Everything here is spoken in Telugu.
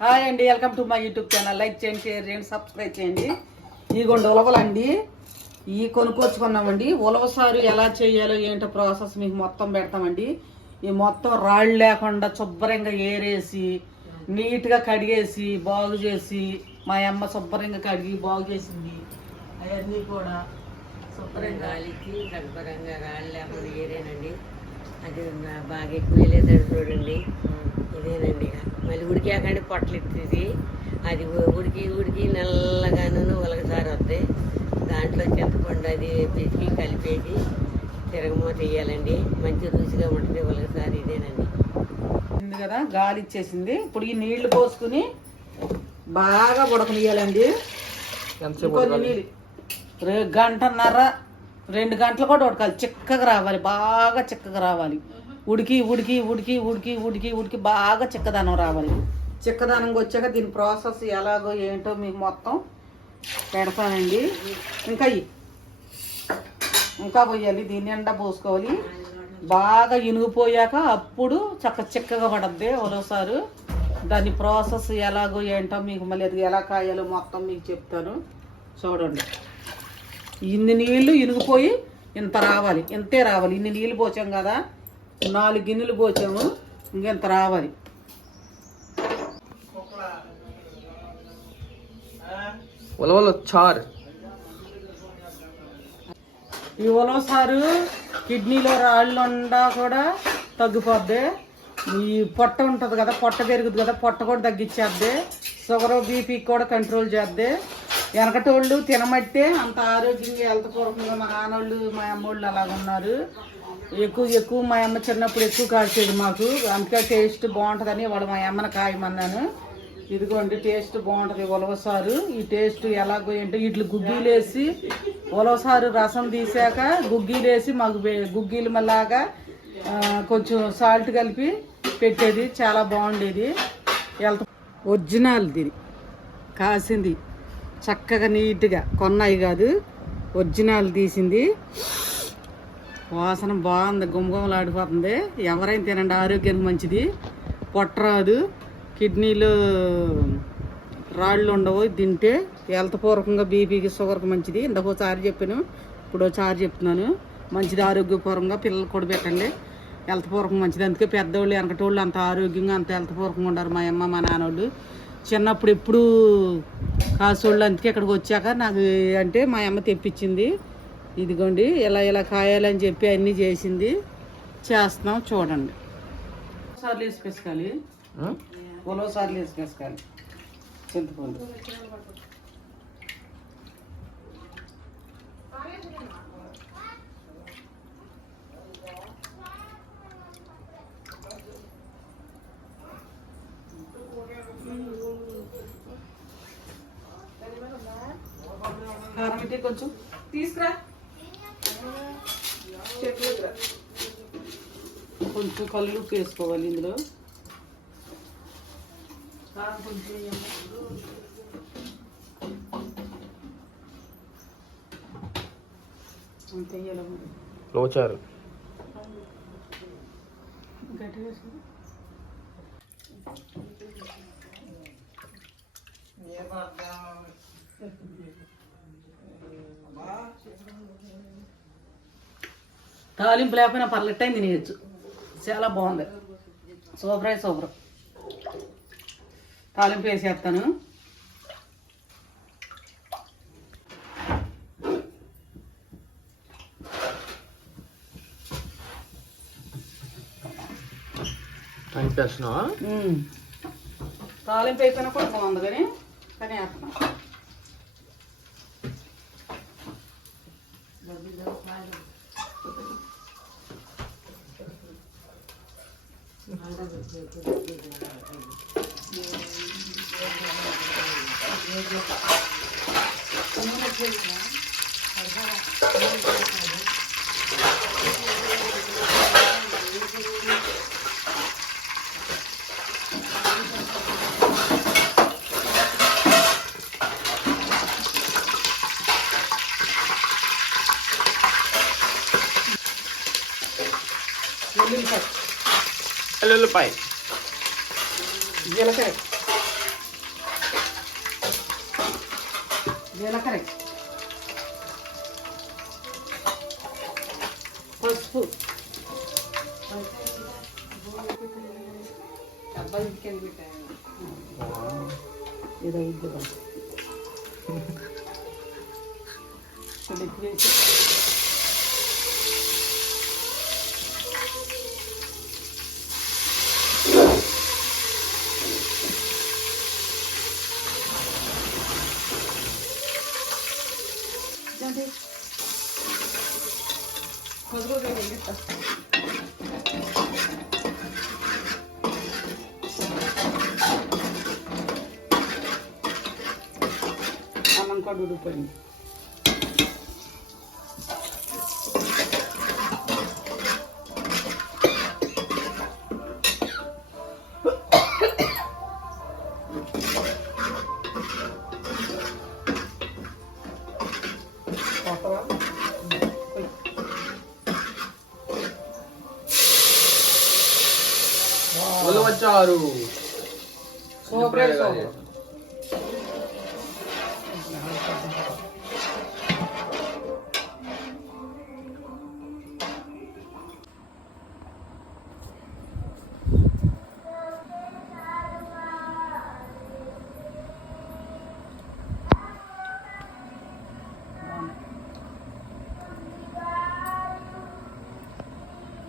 హాయ్ అండి, welcome to my YouTube channel. Like చేయండి, షేర్ చేయండి, సబ్స్క్రైబ్ చేయండి. ఇదిగోండి ఉలవలండి, ఈ కొనుక్కొచ్చుకున్నామండి. ఉలవసారు ఎలా చేయాలో ఏంటో ప్రాసెస్ మీకు మొత్తం పెడతామండి. ఈ మొత్తం రాళ్ళు లేకుండా శుభ్రంగా ఏరేసి నీట్గా కడిగేసి బాగు చేసి మా అమ్మ శుభ్రంగా కడిగి బాగు చేసింది. అవన్నీ కూడా శుభ్రంగా శుభ్రంగా రాళ్ళు లేకుండా ఏరేనండి. అది బాగా ఎక్కువ వెళ్ళేదాన్ని చూడండి. ఇదేనండి, మళ్ళీ ఉడికాకండి పొట్టలెత్తిది. అది ఉడికి నల్లగాను ఉలగసారి వద్దాయి. దాంట్లో చింతపండు అది పిసికి కలిపేసి తిరగమూత వేయాలండి. మంచి రుచిగా ఉంటుంది ఉలగసారి. ఇదేనండి కదా, గాలి ఇచ్చేసింది. ఇప్పుడు ఈ నీళ్లు పోసుకుని బాగా ఉడకనియాలండి. కొన్ని నీళ్ళు గంటన్నర 2 గంటలు కూడా ఉడకాలి. చిక్కగా రావాలి, బాగా చిక్కగా రావాలి. ఉడికి ఉడికి ఉడికి ఉడికి ఉడికి ఉడికి బాగా చిక్కదనం రావాలి. చిక్కదనంగా వచ్చాక దీని ప్రాసెస్ ఎలాగో ఏంటో మీకు మొత్తం పెడతానండి. ఇంకా పోయాలి, దీన్ని ఎండ పోసుకోవాలి. బాగా ఇనుగుపోయాక అప్పుడు చిక్కగా పడద్ది ఉలవసారు. దాని ప్రాసెస్ ఎలాగో ఏంటో మీకు మళ్ళీ అది ఎలా కాయాలో మొత్తం మీకు చెప్తాను. చూడండి, ఇన్ని నీళ్ళు ఇనుగుపోయి ఇంత రావాలి, ఇంతే రావాలి. ఇన్ని నీళ్ళు పోసాం కదా, 4 గిన్నెలు పోసాము, ఇంకెంత రావాలి. ఈ ఉలవసారు కిడ్నీలో రాళ్ళు ఉండా కూడా తగ్గిపోద్ది. ఈ పొట్ట ఉంటుంది కదా, పొట్ట పెరుగుతుంది కదా, పొట్ట కూడా తగ్గించేద్ది. షుగర్ బీపీ కూడా కంట్రోల్ చేద్ది. వెనకటోళ్ళు తినమట్టే అంత ఆరోగ్యంగా హెల్త్ పూర్వకంగా మా నాన్నోళ్ళు మా అమ్మోళ్ళు అలాగున్నారు. ఎక్కువ మా అమ్మ చిన్నప్పుడు ఎక్కువ కాల్చేది మాకు, అందుకే టేస్ట్ బాగుంటుందని వాడు మా అమ్మని కాయమన్నాను. ఇదిగోండి, టేస్ట్ బాగుంటుంది ఉలవసారు. ఈ టేస్ట్ ఎలాగో ఏంటో ఇట్లు గుగ్గీలేసి ఉలవసారు రసం తీసాక గుగ్గీలేసి మాకు గుగ్గీలు మళ్ళాగా కొంచెం సాల్ట్ కలిపి పెట్టేది, చాలా బాగుండేది. ఒరిజినల్ది కాసింది, చక్కగా నీట్గా కొన్నాయి కాదు, ఒరిజినల్ తీసింది. వాసన బాగుంది, గుమగుమలాడిపోతుంది. ఎవరైనా తినండి, ఆరోగ్యానికి మంచిది. పొట్టరాదు, కిడ్నీలో రాళ్ళు ఉండవు. తింటే హెల్త్ పూర్వకంగా బీపీకి షుగర్కి మంచిది. ఇంతకోసారి చెప్పాను, ఇప్పుడు ఒకసారి చెప్తున్నాను. మంచిది, ఆరోగ్యపూర్వకంగా పిల్లలకు కూడా పెట్టండి. హెల్త్ పూర్వకంగా మంచిది. అందుకే పెద్దవాళ్ళు వెనకటోళ్ళు అంత ఆరోగ్యంగా అంత హెల్త్ పూర్వకంగా ఉండరు. మా అమ్మ మా నాన్నోళ్ళు చిన్నప్పుడు ఎప్పుడు కాసోళ్ళు. అందుకే ఇక్కడికి వచ్చాక నాకు అంటే మా అమ్మ తెప్పించింది. ఇదిగోండి, ఇలా కాయాలని చెప్పి అన్నీ చేసింది. చేస్తున్నాం, చూడండి. సార్లు వేసుకేసుకోవాలి, ఉలవసార్లు వేసుకేసుకోవాలి. చింతపండు కారం పెట్టి కొంచెం తీసుకురా, కొంచెం కళ్ళు వేసుకోవాలి ఇందులో. కారం కొంచెం అంతే లోచారు గట్టిగా తాలింపు లేకపోయినా పర్లెట్ అయింది, తినేయచ్చు. చాలా బాగుంది, సూపర్. తాలింపు వేసేస్తాను. తాలింపు అయిపోయినా కూడా బాగుంది, కానీ వేస్తున్నాను. వెల్లుల్లిపాయ జీలకర్ర జీలకర్ర పసుపు అబ్బాయి కింద పెట్టాను ఇది అయిద్ది వేసి అన్నం కూడా ఉడిపోయింది. ఉలవచారు సూపర్ సూపర్